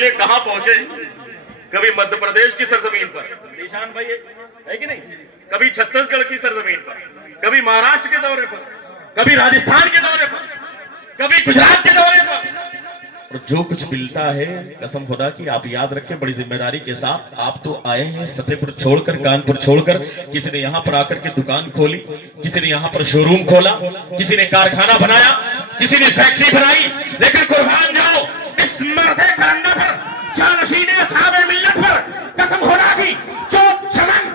یہ کہاں پہنچے؟ کبھی مدھیہ پردیش کی سرزمین پر نشان بھائی ہے کہ نہیں، کبھی چھتیس گڑھ کی سرزمین پر، کبھی مہاراشٹر کے دورے پر، کبھی راجستھان کے دورے پر، کبھی گجرات کے دورے پر، اور جو کچھ ملتا ہے قسم خدا کی آپ یاد رکھیں بڑی ذمہ داری کے ساتھ. آپ تو آئے ہیں فتح پور چھوڑ کر، کانپور چھوڑ کر. کسی نے یہاں پر آ کر کے دکان کھولی، کسی نے یہاں پر شو روم کھولا، کسی نے کارخانہ بنایا، کسی نے فیکٹری بنائی، لیکن قربان جاؤ اس مرد کرندہ پر، جانشین اصحاب ملت پر قسم خدا کی، جو چمن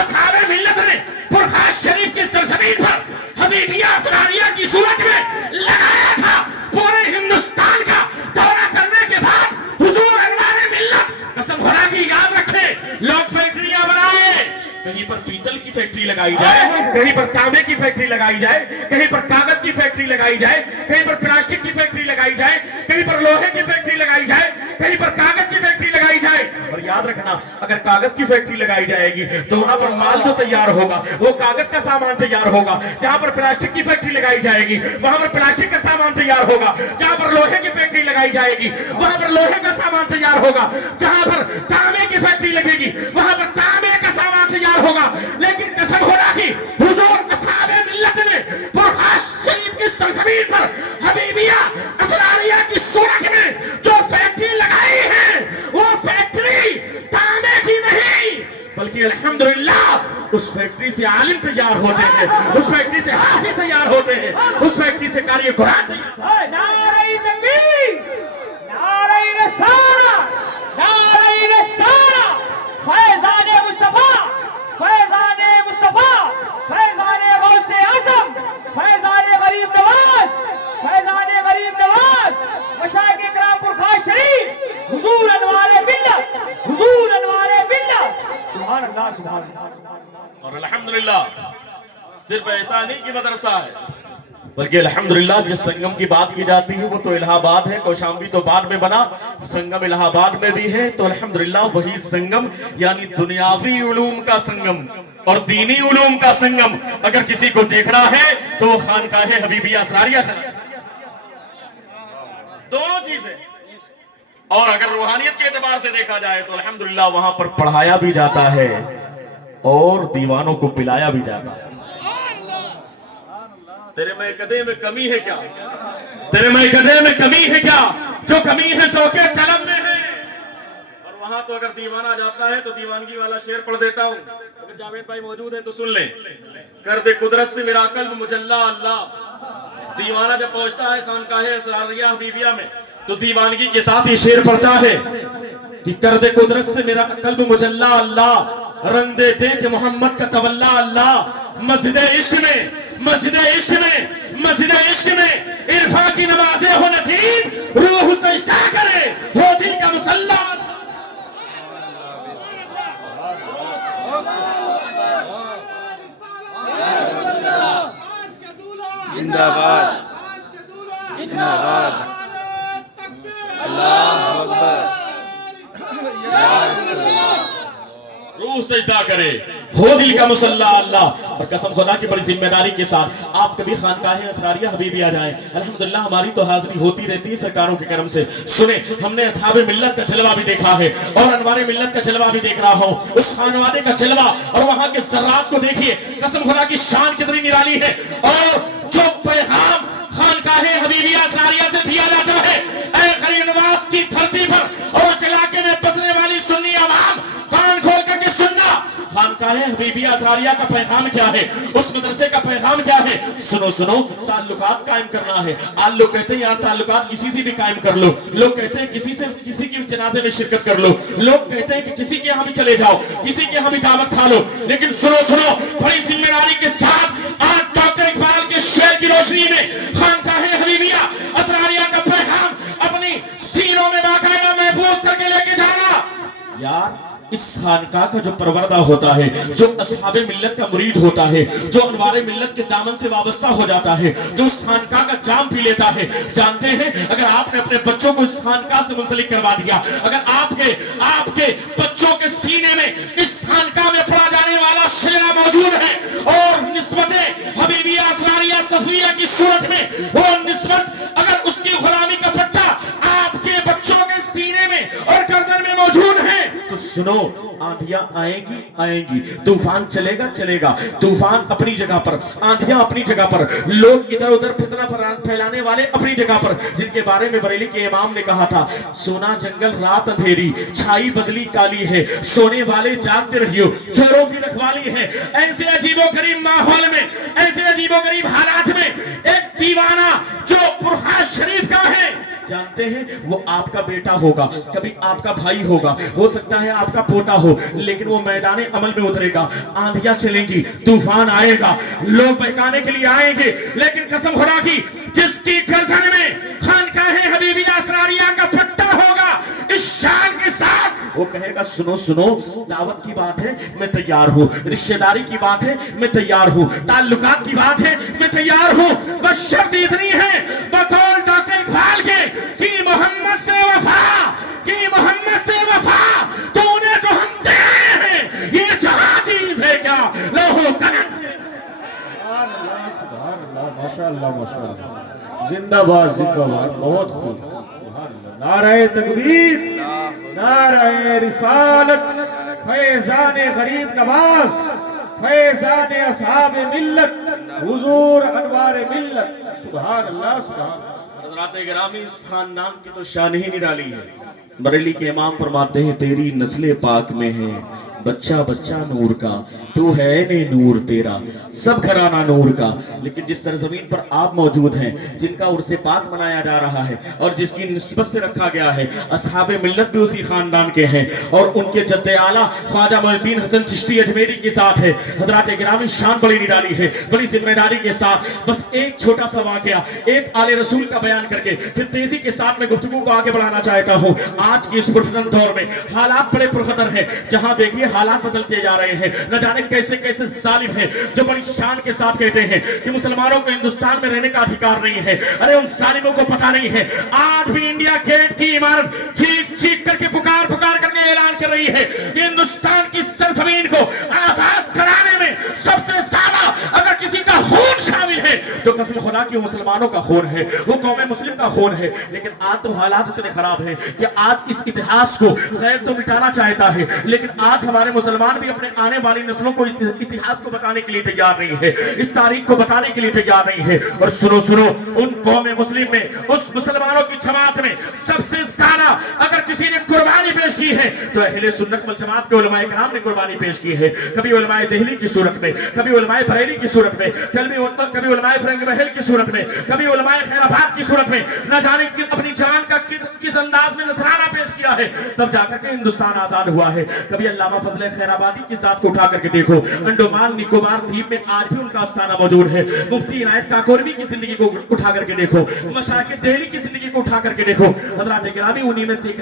اصحاب ملت نے پرخاش شریف کی سرزمین پر حبیبیہ اسراریہ کی صورت میں لگایا تھا. پورے ہندوستان کا دورہ کرنے کے بعد حضور انوار ملت قسم خدا کی یاد رکھے لوگ فیکٹریاں بنائے، کہیں پر پیتل کی فیکٹری لگائی جائے، کہیں پر تانبے کی فیکٹری لگائی جائے، کہیں پر کاغذ کی فیکٹری لگائی جائے، کہیں پر پلاسٹک کی فیکٹری لگائی جائے، کہیں پر لوہے کی فیکٹری لگائی جائے، کہیں پر کاغذ کی فیکٹری لگائی جائے. اور یاد رکھنا اگر کاغذ کی فیکٹری لگائی جائے گی تو وہاں پر مال جو تیار ہوگا وہ کاغذ کا سامان تیار ہوگا. جہاں پر پلاسٹک کی فیکٹری لگائی جائے گی وہاں پر پلاسٹک کا سامان تیار ہوگا. جہاں پر لوہے کی فیکٹری لگائی جائے گی وہاں پر لوہے کا سامان تیار ہوگا. جہاں پر تانبے کی فیکٹری لگے گی وہاں پر تانبے کا سامان تیار ہوگا. لیکن قسم خدا کی حضور اصحاب ملت نے پرخاش شریف کی سرزمین پر حبیبیہ اسراریہ کی صورت میں جو فیکٹری لگائی ہے وہ فیکٹری تانبے کی نہیں بلکہ الحمدللہ اس فیکٹری سے عالم تیار ہوتے ہیں، اس فیکٹری سے حافظ تیار ہوتے ہیں، اس فیکٹری سے قاری قرآن تیار. نعرہ تکبیر، نعرہ رسالہ، نعرہ رسالہ، فیضان مصطفیٰ، فیضان مصطفیٰ، فیضان غوث اعظم، فیضان غریب نواز، فیضان غریب نواز، مشائخ کرام پرخاش شریف، حضور انوار ملت، حضور انوار ملت. سبحان اللہ، سبحان اللہ. اور الحمدللہ صرف ایسا نہیں کہ مدرسہ ہے بلکہ الحمدللہ جس سنگم کی بات کی جاتی ہے وہ تو الہ آباد ہے. کوشامبی تو بعد میں بنا، سنگم الہ آباد میں بھی ہے. تو الحمدللہ وہی سنگم یعنی دنیاوی علوم کا سنگم اور دینی علوم کا سنگم اگر کسی کو دیکھنا ہے تو وہ خانقاہ حبیبیہ اسراریہ سے دونوں چیزیں. اور اگر روحانیت کے اعتبار سے دیکھا جائے تو الحمدللہ وہاں پر پڑھایا بھی جاتا ہے اور دیوانوں کو پلایا بھی جاتا ہے. تیرے میں قدے میں کمی ہے کیا؟ تیرے میں قدے میں کمی ہے کیا؟ جو کمی ہے سو کے قلم میں ہے. اور وہاں تو اگر دیوانہ جاتا ہے تو دیوانگی والا شعر پڑھ دیتا ہوں. اگر جاوید بھائی موجود ہیں تو سن لیں. کر دے قدرت سے میرا قلب مجلا اللہ. دیوانہ جب پہنچتا ہے خانقاہ اسراریہ حبیبیہ میں تو دیوانگی کے ساتھ یہ شعر پڑھتا ہے کہ کر دے قدرت سے میرا قلب مجلا اللہ، رنگ دے دیکھ محمد کا تولا اللہ. مسجد عشق میں، مسجد عشق میں، مسجد عشق میں عرفان کی نمازیں ہو نصیب، روح سجدہ کرے ہو دل کا مصلی. زندہ باد، زندہ باد، اللہ اکبر، یا رسول اللہ. روح سجدہ کرے ہو دل کا مصلی اللہ. اور قسم خدا کی بڑی ذمہ داری کے ساتھ آپ کبھی خانقاہ اسراریہ حبیبیہ جائیں. الحمدللہ ہماری تو حاضری ہوتی رہتی ہے سرکاروں کے کرم سے. سنیں ہم نے اصحاب ملت کا جلوہ بھی دیکھا ہے اور انوار ملت کا جلوہ بھی دیکھ رہا ہوں. اس خانوادے کا جلوہ اور وہاں کے ذرات کو دیکھیے، قسم خدا کی شان کتنی نرالی ہے. اور جو پیغام خانقاہ حبیبیہ اسراریہ سے دیا جاتا ہے، اے غریب نواز کی دھرتی پر اور اس علاقے میں بسنے والی سنی عوام کان کھول کر کے سننا، خانقاہ حبیبیہ اسراریہ کا پیغام کیا ہے، اس مدرسے کا پیغام کیا ہے. سنو سنو، تعلقات قائم کرنا ہے. آج لوگ کہتے ہیں یار تعلقات کسی سے بھی قائم کر لو. لوگ کہتے ہیں کسی کی جنازے میں شرکت کر لو. لوگ کہتے ہیں کہ کسی کے یہاں بھی چلے جاؤ، کسی کے یہاں بھی دعوت کھا لو. لیکن سنو سنو، بڑی ذمہ داری کے ساتھ آج ڈاکٹر اقبال کے شعر کی روشنی میں خانقاہ حبیبیہ اسراریہ کا پیغام اپنی سینوں میں باقاعدہ محفوظ کر کے لے کے جانا. یار اس خانقاہ کا جو پروردہ ہوتا ہے، جو اصحاب ملت کا مرید ہوتا ہے، جو انوار ملت کے دامن سے وابستہ ہو جاتا ہے، جو اس خانقاہ کا جام پی لیتا ہے، جانتے ہیں اگر آپ نے اپنے بچوں کو اس خانقاہ سے منسلک کروا دیا، اگر آپ کے بچوں کے سینے میں اس خانقاہ میں پڑھا جانے والا شعر موجود ہے اور نسبت حبیبیہ اسراریہ صفیہ کی صورت میں وہ نسبت اگر اس کی غلامی کا پٹا آپ کے بچوں کے سینے میں और गर्दन में मौजूद हैं तो सुनो, आंधियां आएंगी आएंगी, तूफान चलेगा चलेगा, तूफान अपनी जगह पर, आंधियां अपनी जगह पर, लोग इधर उधर फितना फैलाने वाले अपनी जगह पर, जिनके बारे में बरेली के इमाम ने कहा था, सोना जंगल रात अंधेरी, छाई बदली काली है, सोने वाले जागते रहियो, चोरों की रखवाली है। ऐसे अजीबोगरीब माहौल में, ऐसे अजीबोगरीब हालात में एक दीवाना जो फुरहाद शरीफ का है, जानते हैं वो आपका बेटा होगा, कभी आपका भाई होगा, हो सकता है आपका पोता हो, लेकिन वो मैदान अमल में उतरेगा, आंधियां चलेंगी, तूफान आएगा, लोग बहकाने के लिए आएंगे, लेकिन कसम खुदा की जिसकी गर्दन में खानकाहे हबीबिया असरारिया का पट्टा होगा, इस शान के साथ वो कहेगा, सुनो सुनो, दावत की बात है मैं तैयार हूँ, रिश्तेदारी की बात है मैं तैयार हूँ, ताल्लुकात की बात है मैं तैयार हूँ, बस शर्त इतनी है बकौल डॉक्टर इकबाल के कि मोहम्मद से वफा, कि मोहम्मद से वफा तो उन्हें तो हम दे रहे हैं, ये जहाँ चीज है क्या लौहो कलम। माशाअल्लाह माशाअल्लाह, जिंदाबाद जिंदाबाद, बहुत खूब। नारे तकबीर, नारे रिसालत, फैजाने गरीब नवाज, फैजाने असहाब मिल्लत, हुजूर अनवार मिल्लत, सुभान अल्लाह सुभान अल्लाह। हज़रात गिरामी, इस खानदान की तो शान ही निराली है। बरेली के इमाम फरमाते हैं, तेरी नस्ल पाक में है बच्चा बच्चा नूर का, तू है ने नूर तेरा, सब घराना नूर का। लेकिन जिस सरजमीन पर आप मौजूद हैं, जिनका उर्से पाक मनाया जा रहा है और जिसकी निस्बत से रखा गया है, असहाबे मिल्लत भी उसी खानदान के हैं और उनके जद्दे आला ख्वाजा मोइनुद्दीन हसन चिश्ती अजमेरी के साथ है। हज़रात गिरामी, शान बड़ी निराली है, बड़ी जिम्मेदारी के साथ। बस एक छोटा सा वाकया, एक आले रसूल का बयान करके फिर तेजी के साथ मैं गुफ्तगू को आगे बढ़ाना चाहता हूँ। आज के इस पुरफितन दौर में हालात बड़े पुरखतर हैं, जहां देखिए हालात बदलते जा रहे हैं, न जाने कैसे कैसे जालिम हैं जो बड़ी शान के साथ कहते हैं कि मुसलमानों को हिंदुस्तान में रहने का अधिकार नहीं है। अरे उन जालिमों को पता नहीं है, आज भी इंडिया गेट की इमारत चीख चीख करके पुकार पुकार करके ऐलान कर रही है कि हिंदुस्तान की सरजमीन को आजाद कराने में सबसे ज्यादा अगर किसी का खून शामिल है तो कसम खुदा की मुसलमानों का खून है, वो कौम मुस्लिम का खून है। लेकिन आज तो हालात इतने खराब हैं कि आज इस इतिहास को गैर तो मिटाना चाहता है, लेकिन आज हमारे मुसलमान भी अपने आने वाली नस्लों को इस इतिहास को बताने के लिए तैयार नहीं है, इस तारीख को बताने के लिए तैयार नहीं है। और सुनो सुनो, उन कौम मुस्लिम में, उस मुसलमानों की जमात में सबसे ज्यादा अगर किसी ने कुर्बानी पेश की है तो अहले सुन्नत वल जमात के उलमाए किराम ने कुर्बानी पेश की है। कभी उलमाए दिल्ली की सूरत में, कभी उलमाए बरेली की सूरत में, कभी उलमाए फरंग महल की सूरत में, कभी उलमाए खैराबाद की सूरत में, न जाने अपनी जान का किस अंदाज में नजराना पेश किया है, तब जाकर के हिंदुस्तान आजाद हुआ है। कभी अल्लामा फजल खैराबादी की जात को उठा करके देखो, अंडमान निकोबार द्वीप में आज भी उनका आस्थाना मौजूद है। मुफ्ती इनायत काकोरवी की जिंदगी को उठा करके देखो, मशाइख दिल्ली की जिंदगी को उठा करके देखो। हज़रात गिरामी, उन्हीं में से एक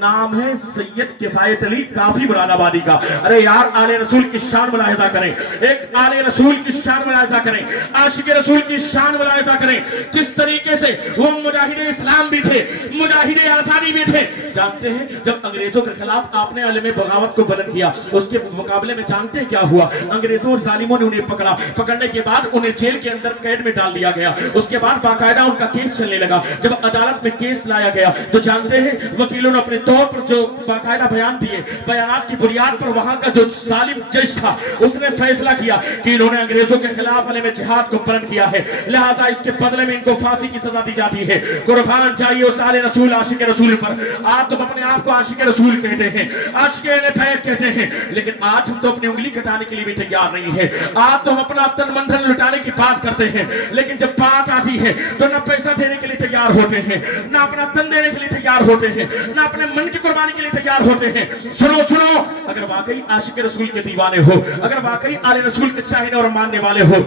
नाम है सैयद किफायत अली काफी मुरादाबादी का। अरे यार, आले रसूल की शान मुलाहिजा करें, एक आले रसूल की शान मुलाहिजा करें, आशिक रसूल की शान मुलाहिजा करें, किस तरीके से वो मुजाहिद इस्लाम भी थे, मुजाहिद आजादी भी थे। जानते हैं, जब अंग्रेजों के खिलाफ आपने आलम बगावत को बुलंद किया, उसके मुकाबले में जानते हैं क्या हुआ? अंग्रेजों और जालिमों ने उन्हें पकड़ा, पकड़ने के बाद उन्हें जेल के अंदर कैद में डाल दिया गया। उसके बाद बाकायदा उनका केस चलने लगा। जब अदालत में केस लाया गया तो जानते हैं, वकीलों ने अपने तौर पर जो बाकायदा बयान दिए, बयानात की बुनियाद पर वहां का जो जालिम जज था उसने फैसला किया कि इन्होंने अंग्रेजों के खिलाफ आलम जिहाद को बुलंद किया है, लिहाजा इसके बदले में इनको फांसी की सजा दी जाती है। कुर्बान जाइए उस आले रसूल, आशिक रसूल पर। आप तुम अपने आप को आशिक रसूल कहते हैं, आशिक अहले बैत कहते हैं, लेकिन आज हम तो अपनी उंगली कटाने के लिए भी तैयार नहीं है। आज तो हम अपना तन मन धन लुटाने की बात करते हैं, लेकिन जब बात आती है तो न पैसा देने के लिए तैयार होते हैं, न अपना तन देने के लिए तैयार होते हैं, न अपने मन की कुर्बानी के लिए तैयार होते हैं। सुनो सुनो, अगर वाकई आशिक रसूल के दीवाने हो, अगर वाकई आले रसूल के चाहने और मानने वाले हो,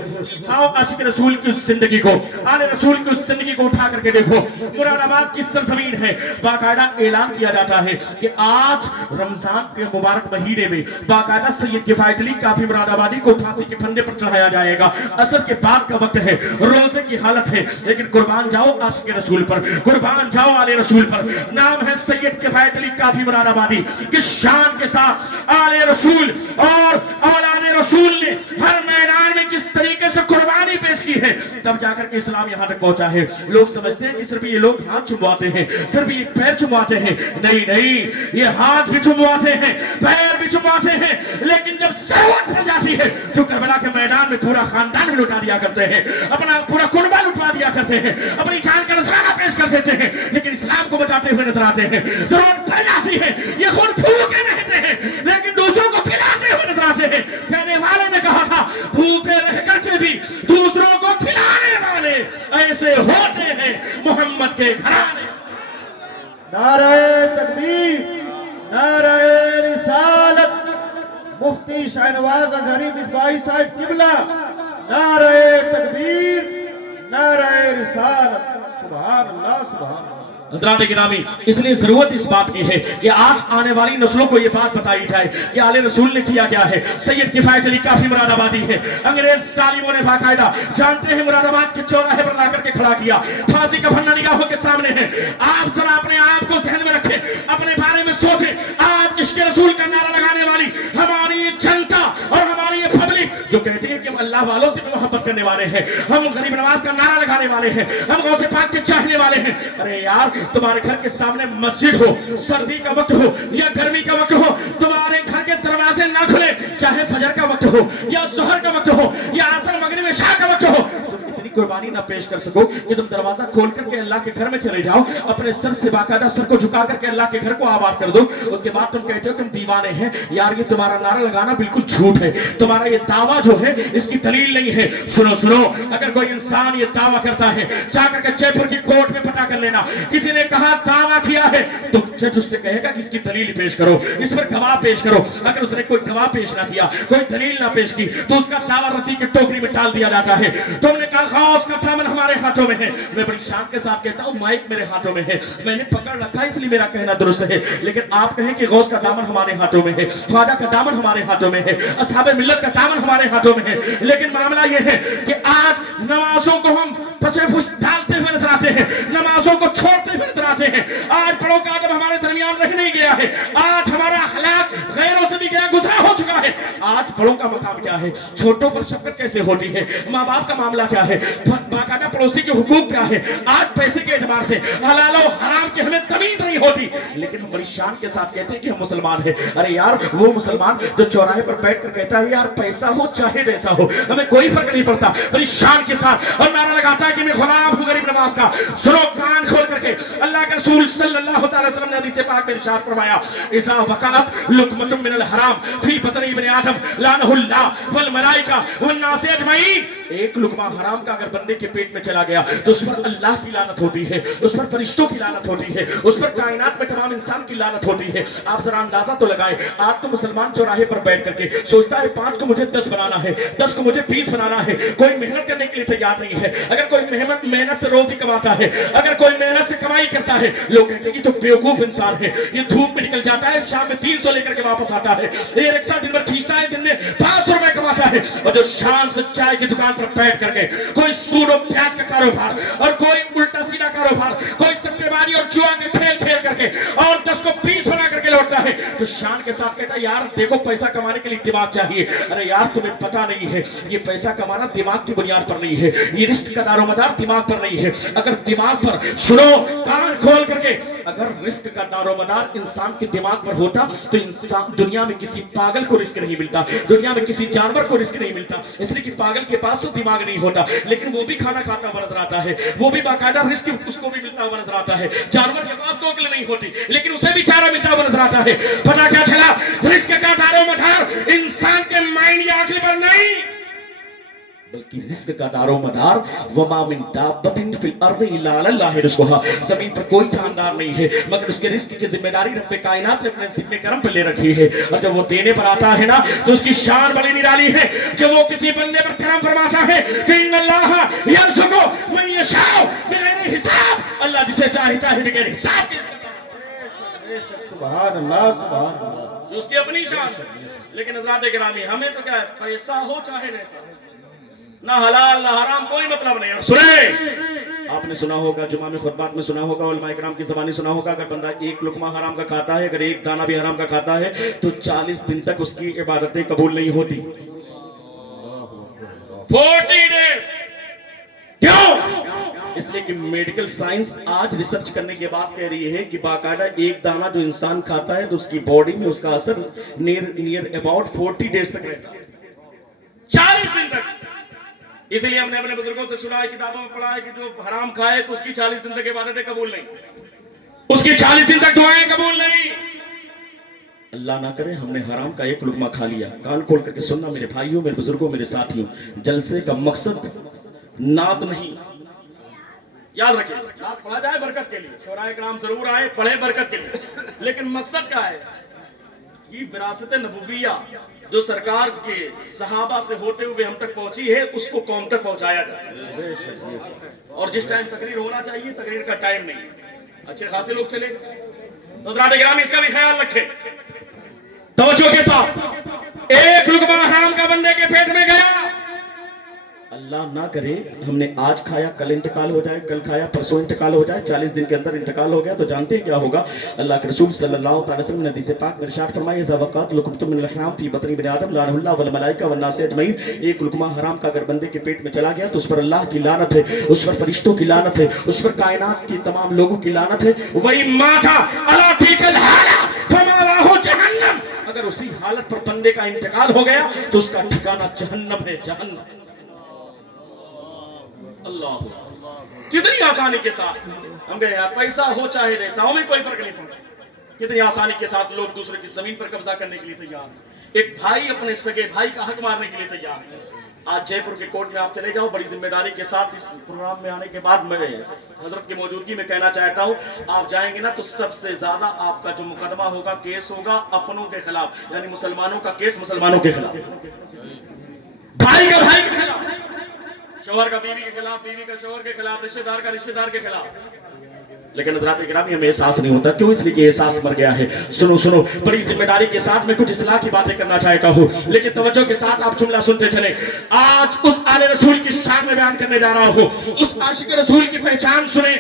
आओ आशिक रसूल की उस जिंदगी को, आले रसूल की उस जिंदगी को उठा करके देखो। मुरादाबाद की सरजमीन है, बाकायदा ऐलान किया जाता है कि आज रमजान के मुबारक महीने में बाकायदा सैयद किफायत अली काफी मुरादाबादी को फांसी के फंदे पर चढ़ाया जाएगा। असर के बाद का वक्त है, रोजे की हालत है, लेकिन कुर्बान जाओ आशिक रसूल पर, कुर्बान जाओ आले रसूल पर। नाम है सैयद किफायत अली काफी मुरादाबादी। किस शान के साथ आले रसूल और औलादे रसूल ने हर मैदान में किस तरीके से कुर्बानी पेश की है, तब जाकर के इस्लाम यहाँ तक पहुंचा है। लोग समझते हैं कि सिर्फ ये लोग हाथ चुमवाते हैं, सिर्फ ये पैर चुमवाते हैं, नहीं नहीं, ये हाथ भी चुमवाते हैं, पैर भी चुमवाते हैं, लेकिन जब ज़रूरत पड़ जाती है तो करबला के मैदान में पूरा खानदान भी लुटा दिया करते हैं, अपना पूरा कुनबा लुटवा दिया करते हैं, अपनी जान का नजराना पेश कर देते हैं, लेकिन इस्लाम को बचाते हुए नजर आते हैं। जरूरत पड़ जाती है ये खुद भूखे रहते हैं, लेकिन दूसरों को खिलाते हुए नजर आते हैं। कहने वाले ने कहा था भूखे रह करके भी दूसरों को खिलाने वाले ऐसे होते हैं मोहम्मद के घराने। नारे तकबीर, नारे रिसालत, मुफ्ती शाहनवाज अजहरी मिसबाही साहिब किबला, नारे तकबीर, नारे रिसालत, सुभान अल्लाह सुभान अल्लाह। हज़रात गिरामी, इसलिए जरूरत इस बात की है कि आज आने वाली नस्लों को ये बात बताई जाए कि आले रसूल ने किया क्या है। सैयद किफायत अली काफी मुरादाबादी है, अंग्रेज जालिमों ने बाकायदा जानते हैं मुरादाबाद के चौराहे पर लाकर के खड़ा किया, फांसी का फन्ना निगाहों के सामने है। आप जरा अपने आप को जहन में रखें, अपने बारे में सोचें। आप इश्क रसूल का नारा लगाने वाली हमारी ये जनता और हमारी ये पब्लिक जो कहती है कि हम अल्लाह वालों से भी मोहब्बत करने वाले हैं, हम गरीब नवाज का नारा लगाने वाले हैं, हम गौसे पाक के चाहने वाले हैं। अरे यार, तुम्हारे घर के सामने मस्जिद हो, सर्दी का वक्त हो या गर्मी का वक्त हो, तुम्हारे घर के दरवाजे ना खुले, चाहे फजर का वक्त हो या जोहर का वक्त हो या असर मगरिब में शाह का वक्त हो, तुम इतनी कुर्बानी ना पेश कर सको कि तुम दरवाजा खोल करके अल्लाह के घर में चले जाओ, अपने सर से बाकायदा सर को झुका करके अल्लाह के घर को आबाद कर दो। उसके बाद तुम कहते हो तुम दीवाने हैं। यार, ये तुम्हारा नारा लगाना बिल्कुल झूठ है, तुम्हारा ये दावा जो है इसकी दलील नहीं है। सुनो सुनो, अगर कोई इंसान ये दावा करता है, जाकर के जयपुर की कोर्ट में पता कर लेना, किसी ने कहा दावा किया है तो जज उससे कहेगा कि इसकी दलील पेश करो, इस पर गवाह पेश करो। अगर उसने कोई गवाह पेश ना किया, कोई दलील ना पेश की, तो उसका दावा रद्दी की टोकरी में डाल दिया जाता है। तुमने कहा गौस का दामन हमारे हाथों में है, मैं बड़ी शान के साथ कहता हूं माइक मेरे हाथों में है, मैंने पकड़ रखा है इसलिए मेरा कहना दुरुस्त है। लेकिन आप कहें कि गौस का दामन हमारे हाथों में है, ख्वाजा का दामन हमारे हाथों में है, असहाबे मिल्लत का दामन हमारे हाथों में है, लेकिन मामला यह है कि आज नमाजों को हम फसे-फुस डालते हुए नजर आते हैं, नमाजों को छोड़ते हुए नजर आते हैं। आज बड़ों का अदब हमारे दरमियान रह नहीं गया है, आज हमारा अखलाक गैरों से भी गया गुजरा हो चुका है। आज बड़ों का मकाम क्या है, छोटों पर शफकत कैसे होती है, माँ बाप का मामला क्या है, बाकायदा पड़ोसी के हुकूक क्या है। आज पैसे के एतबार से हलाल और हराम की हमें तमीज नहीं होती, लेकिन हम बड़ी शान के साथ कहते हैं कि हम मुसलमान हैं। अरे यार, वो मुसलमान जो चौराहे पर बैठ कर कहता है यार पैसा हो चाहे वैसा हो, हमें कोई फर्क नहीं पड़ता, बड़ी शान के साथ और नारा लगाता है कि मैं गुलाम हूं गरीब नवाज का। सुनो कान खोल करके, अल्लाह के रसूल सल्लल्लाहु अलैहि वसल्लम ने हदीस पाक में इरशाद फरमाया, इज़ा वक़अत लुक़मतुम मिनल हराम फी बतनी इब्न आदम लानहुल्लाह वल मलाइका वन नास अजमईन। एक लुकमा हराम का अगर बंदे के पेट में चला गया तो उस पर अल्लाह की लानत होती है, उस पर फरिश्तों की लानत होती है, उस पर कायनात में तमाम इंसान की लानत होती है। आप जरा अंदाजा तो लगाए, आज तो मुसलमान चौराहे पर बैठ करके सोचता है 5 को मुझे 10 बनाना है, 10 को मुझे 20 बनाना है। कोई मेहनत करने के लिए तैयार नहीं है। अगर कोई मेहनत से रोजी कमाता है, अगर कोई मेहनत से कमाई करता है, लोग कहते हैं कि तो बेवकूफ इंसान है, ये धूप में निकल जाता है, शाम में 300 लेकर के वापस आता है, ये रिक्शा दिन भर खींचता है, दिन में 500 रुपए कमाता है। और जो शान से चाय की दुकान पर बैठ करके कोई सूद और प्याज का कारोबार और कोई उल्टा सीधा कारोबार, कोई सट्टेबाजी और जुआ के खेल खेल करके और 10 को 20 बना करके लौटता है, तो शान के साथ कहता है यार देखो पैसा कमाने के लिए दिमाग चाहिए। अरे यार, तुम्हें पता नहीं है ये पैसा कमाना दिमाग की बुनियाद पर नहीं है, ये रिस्क का दारोमदार दिमाग पर नहीं है। अगर दिमाग पर, सुनो कान खोल करके, अगर रिस्क का दारोमदार इंसान के दिमाग पर होता तो इंसान दुनिया में किसी पागल को रिस्क नहीं मिलता, दुनिया में किसी जानवर को रिस्क नहीं मिलता, इसलिए कि पागल के पास तो दिमाग नहीं होता, लेकिन वो भी खाना खाता हुआ नजर आता है, वो भी बाकायदा रिस्क उसको भी मिलता हुआ नजर आता है। जानवर के पास तो अकल नहीं होती, लेकिन उसे भी चारा मिलता हुआ नजर आता है। पता क्या चला, रिस्क का दारोमदार इंसान के माइंड या अकल पर नहीं, बल्कि रिस्क का दारोमदार वमा मिन दाब्बतिन फिल अर्दि इल्ला अल्लाह रिस्कुहा, जमीन पर कोई जानदार नहीं है मगर उसके रिस्क की जिम्मेदारी रब्बे कायनात ने अपने जिम्मे करम पर ले रखी है। और जब वो देने पर आता है ना तो उसकी शान बड़ी निराली है। जब वो किसी बंदे पर करम फरमाता है कि इन्नल्लाह यरज़ुकु मन यशाउ बिगैर हिसाब, अल्लाह जिसे चाहता है बगैर हिसाब के सुभान अल्लाह सुभान अल्लाह, उसकी अपनी शान है। लेकिन हज़रात गिरामी, हमें तो क्या है, पैसा हो चाहे वैसा, ना हलाल ना हराम कोई मतलब नहीं। और सुने, आपने सुना होगा, जुमा में खुतबात में सुना होगा, उलमा इकराम की ज़बानी सुना होगा, अगर बंदा एक लुकमा हराम का खाता है, अगर एक दाना भी हराम का खाता है तो 40 दिन तक उसकी इबादतें कबूल नहीं होती। 40 डेज। क्यों? اس لیے کہ میڈیکل سائنس آج ریسرچ کرنے کے بعد کہہ رہی ہے کہ باقاعدہ ایک دانہ جو انسان کھاتا ہے تو اس کی باڈی میں اس کا اثر نیئر اباؤٹ 40 ڈیز تک رہتا ہے, 40 دن تک. اس لیے ہم نے اپنے بزرگوں سے سنا ہے, کتابوں میں پڑھا ہے کہ جو حرام کھائے تو اس کی 40 دن تک عبادتیں قبول نہیں, اس کی 40 دن تک دعائیں قبول نہیں. اللہ نہ کرے ہم نے حرام کا ایک لقمہ کھا لیا. کان کھول کر کے سننا میرے بھائیوں, میرے بزرگوں, میرے ساتھیوں, جلسے کا مقصد نعت نہیں, یاد رکھیں نعت پڑھا جائے برکت کے لیے, شعراء کرام ضرور آئے پڑھیں برکت کے لیے, لیکن مقصد کیا ہے کہ وراثت نبویہ جو سرکار کے صحابہ سے ہوتے ہوئے ہم تک پہنچی ہے اس کو قوم تک پہنچایا جائے. اور جس ٹائم تقریر ہونا چاہیے تقریر کا ٹائم نہیں, اچھے خاصے لوگ چلے تو حضرات گرامی اس کا بھی خیال رکھیں. توجہ کے ساتھ, ایک لقمہ حرام کا بندے کے پیٹ میں گیا, اللہ نہ کرے ہم نے آج کھایا کل انتقال ہو جائے, کل کھایا پرسوں انتقال ہو جائے, 40 دن کے اندر انتقال ہو گیا تو جانتے ہیں کیا ہوگا. اللہ کے رسول صلی اللہ علیہ وسلم نے حدیث پاک میں ارشاد فرمایا اذا وقعت لقمۃ من الحرام فی بطن ابن آدم لعنہ اللہ والملائکہ والناس اجمعین. ایک لقمہ حرام کا اگر بندے کے پیٹ میں چلا گیا تو اس پر اللہ کی لعنت ہے, اس پر فرشتوں کی لعنت ہے, اس پر کائنات کی تمام لوگوں کی لعنت ہے. وَإِن مَاتَ عَلَىٰ تِلْكَ الْحَالَةِ فَمَأْوَاهُ جَهَنَّمُ. اگر اسی حالت پر بندے کا انتقال ہو گیا تو اس کا ٹھکانہ جہنم ہے, جہنم. اللہ کتنی آسانی کے ساتھ ہم گئے یار, پیسہ ہو چاہے ایسا ہو میں کوئی فرق نہیں پڑتا. کتنی آسانی کے ساتھ لوگ دوسرے کی زمین پر قبضہ کرنے کے لیے تیار, ایک بھائی اپنے سگے بھائی کا حق مارنے کے لیے تیار. آج جے پور کے کورٹ میں آپ چلے جاؤ, بڑی ذمہ داری کے ساتھ اس پروگرام میں آنے کے بعد میں حضرت کی موجودگی میں کہنا چاہتا ہوں, آپ جائیں گے نا تو سب سے زیادہ آپ کا جو مقدمہ ہوگا کیس ہوگا اپنوں کے خلاف, یعنی مسلمانوں کا کیس مسلمانوں کے خلاف, بھائی کا بھائی کے خلاف, شوہر کا بیوی کے خلاف, بیوی کا شوہر کے خلاف, رشتہ دار کا رشتہ دار کے خلاف. لیکن حضرات گرامی ہمیں احساس نہیں ہوتا, کیوں؟ اس لیے کہ احساس مر گیا ہے. سنو سنو, بڑی ذمہ داری کے ساتھ میں کچھ اصلاح کی باتیں کرنا چاہتا ہوں, لیکن توجہ کے ساتھ آپ جملہ سنتے چلیں. آج اس آل رسول کی شان میں بیان کرنے جا رہا ہوں, اس عاشق رسول کی پہچان سنیں.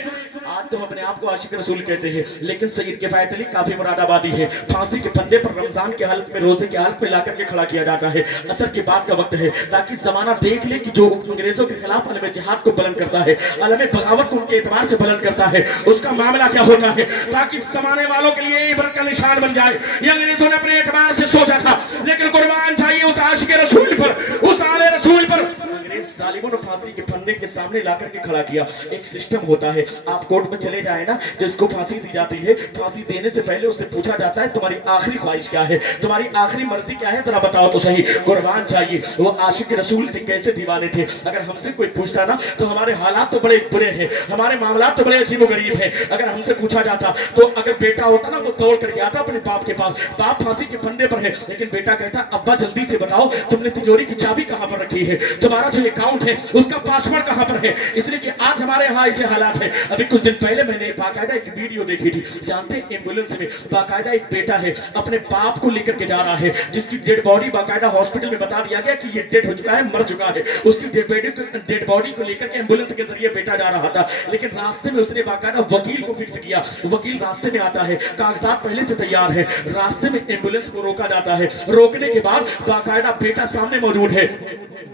آج تو اپنے آپ کو عاشق رسول کہتے ہیں, لیکن سید کفایت علی کافی مراد آبادی ہے. پھانسی کے پھندے پر رمضان کے حالت میں, روزے کے حالت میں لا کر کے کھڑا کیا جاتا ہے. عصر کے بعد کا وقت ہے تاکہ زمانہ دیکھ لے کہ جو انگریزوں کے خلاف علم جہاد کو بلند کرتا ہے, علم بغاوت کو ان کے اعتبار سے بلند کرتا ہے, اس کا معاملہ کیا ہوتا ہے, تاکہ زمانے والوں کے لیے عبرت کا نشان بن جائے. یہ انگریزوں نے اپنے اعتبار سے سوچا تھا, لیکن قربان چاہیے اس عاشق رسول پر, اس آل رسول پر. انگریز ظالموں نے پھانسی کے پھندے کے سامنے لا کر کے کھڑا کیا. ایک سسٹم ہوتا ہے, آپ کورٹ میں چلے جائیں نا, جس کو پھانسی دی جاتی ہے, پھانسی دینے سے پہلے اسے پوچھا جاتا ہے تمہاری آخری خواہش کیا ہے, تمہاری آخری مرضی کیا ہے, ذرا بتاؤ تو صحیح. قربان چاہیے وہ عاشق رسول تھے, کیسے دیوانے تھے. اگر ہم سے کوئی پوچھتا نا تو ہمارے حالات تو بڑے برے ہیں, ہمارے معاملات تو بڑے عجیب و غریب ہیں. اگر ہم سے پوچھا جاتا تو اگر بیٹا ہوتا نا وہ دوڑ کر کے آتا اپنے باپ کے پاس, باپ پھانسی کے پھندے پر ہے, لیکن بیٹا کہتا ابا جلدی سے بتاؤ تم نے تجوری کی چابی کہاں پر رکھی ہے, تمہارا جو اکاؤنٹ ہے اس کا پاسورڈ کہاں پر ہے. اس لیے کہ آج ہمارے ہاں ایسے حالات ہیں. ابھی کچھ دن پہلے میں نے باقاعدہ ایک ویڈیو دیکھی تھی, جانتے ہیں ایمبولینس میں باقاعدہ ایک بیٹا ہے اپنے باپ کو لے کر کے جا رہا ہے, جس کی ڈیڈ باڈی باقاعدہ ہاسپٹل میں بتا دیا گیا کہ یہ ڈیڈ ہو چکا ہے, مر چکا ہے. اس کی ڈیڈ باڈی کو لے کر کے ایمبولینس کے ذریعے بیٹا جا رہا تھا, لیکن راستے میں اس نے باقاعدہ وکیل کو فکس کیا. وکیل راستے میں آتا ہے, کاغذات پہلے سے تیار ہے, راستے میں ایمبولینس کو روکا جاتا ہے. روکنے کے بعد باقاعدہ بیٹا سامنے موجود ہے,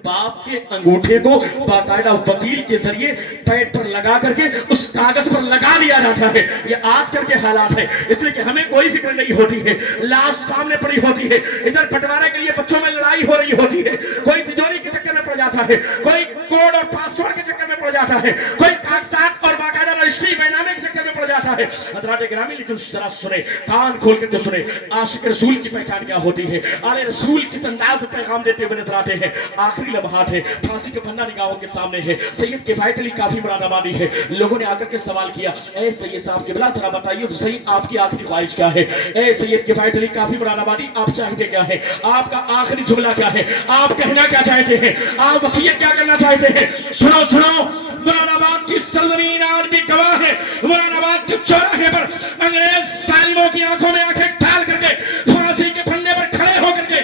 باپ کے انگوٹھے کو باقاعدہ وکیل کے ذریعے پیٹ پر لگا کر کے اس کاغذ پر لگا لیا جاتا ہے. یہ آج کل کے حالات ہیں, اس لیے کہ ہمیں کوئی فکر نہیں ہوتی ہے. لاش سامنے پڑی ہوتی ہے, ادھر بٹوارے کے لیے بچوں میں لڑائی ہو رہی ہوتی ہے, کوئی تجوری کے چکر میں پڑ جاتا ہے, کوئی کوڈ اور پاسورڈ کے چکر میں پڑ جاتا ہے, کوئی کاغذات اور باقاعدہ رجسٹری بینامے کے چکر میں پڑ جاتا ہے. حضرات گرامی لیکن ذرا سنیں, کان کھول کے تو سنیں, عاشق رسول کی پہچان کیا ہوتی ہے. آل رسول کس انداز میں پیغام دیتے ہوئے نظر آتے ہیں. آخری لمحات ہے, پھانسی کا پھندا نگاہوں کے سامنے ہے. سید کفایت علی کافی مراد آبادی ہے. لوگوں نے آ کر کے سوال کیا, اے سید صاحب قبلہ ذرا بتائیے تو صحیح آپ کی آخری خواہش کیا ہے. اے سید کفایت علی کافی مراد آبادی, آپ چاہتے کیا ہے, آپ کا آخری جملہ کیا ہے, آپ کہنا کیا چاہتے ہیں, آپ وصیت کیا کرنا چاہتے ہیں. سنو سنو, مراد آباد کی سرزمین آج بھی گواہ ہے. مراد آباد کے چوراہے پر انگریز ظالموں کی آنکھوں میں آنکھیں ڈال کر کے پھانسی کے پھندے پر کھڑے ہو کر کے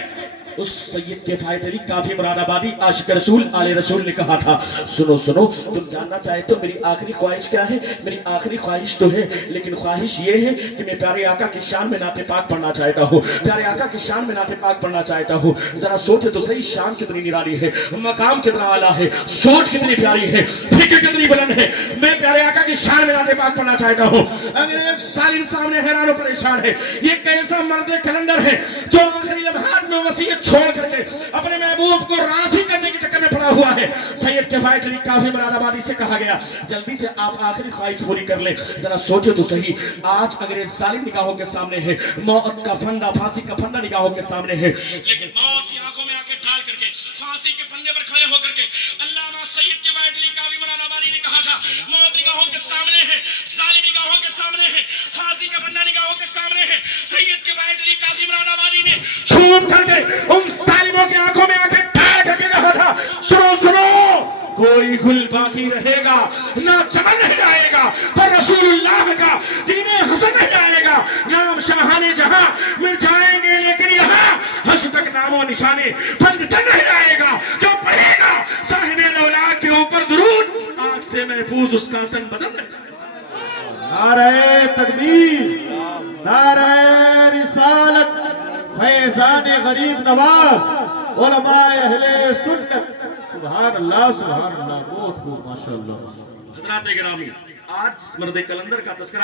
اس सैयद किफायत अली काफी मुरादाबादी आशिक रसूल आले रसूल ने कहा था, सुनो सुनो, तुम जानना चाहते हो मेरी आखिरी ख्वाहिश क्या है? मेरी आखिरी ख्वाहिश तो है, लेकिन ख्वाहिश ये है कि मैं प्यारे आका की शान में नाते पाक पढ़ना चाहता हूँ, प्यारे आका की शान में नाते पाक पढ़ना चाहता हूँ। जरा सोचे तो सही, शान कितनी निराली है, मकाम कितना आला है, सोच कितनी प्यारी है, फिक्र कितनी बुलंद है। मैं प्यारे आका की शान में नाते पाक पढ़ना चाहता हूँ। अंग्रेज सालिम सामने हैरान और परेशान है। ये कैसा मर्द कैलेंडर है जो आखिरी लम्हात में वसीयत छोड़ करके अपने महबूब को राजी करने के चक्कर में पड़ा हुआ है। सैयद किफायत अली काफी मुरादाबादी से कहा गया, जल्दी से आप आखिरी ख्वाहिश पूरी कर ले। जरा सोचे तो सही, आज अंग्रेज सालिम निगाहों के सामने है, मौत का फंदा, फांसी का फंदा निगाहों के सामने है, लेकिन मौत की आंखों में आंखें डाल करके फांसी के फंदे पर खड़े होकर के अल्लामा सैयद किफायत अली काफी मुरादाबादी ने कहा था, मौत निगाहों के सामने है, सालिम निगाहों के सामने है, फांसी का फंदा निगाहों के सामने है। सैयद किफायत अली काफी मुरादाबादी ने छूट करके उन सालिमों की आंखों में आंखें डाल करके कहा था, सुनो सुनो, कोई गुल बाकी रहेगा ना, चमन नहीं जाएगा, पर रसूलुल्लाह का दीने हसन नहीं जाएगा। नाम शाहाने जहां मिल जाएंगे, लेकिन यहाँ हश तक नामो निशाने फंद तक नहीं जाएगा। जो पढ़ेगा साहिबे लौला के ऊपर दुरूद, आग से महफूज उसका तन बदन। नारे तकबीर, नारे रिसालत, फैजान गरीब नवाज, उलमाए अहले सुन्नत। सुभान अल्लाह, सुभान अल्लाह, बहुत खूब, माशाअल्लाह। हजरात गिरामी, आज जिस मर्द कलंदर का तस्करा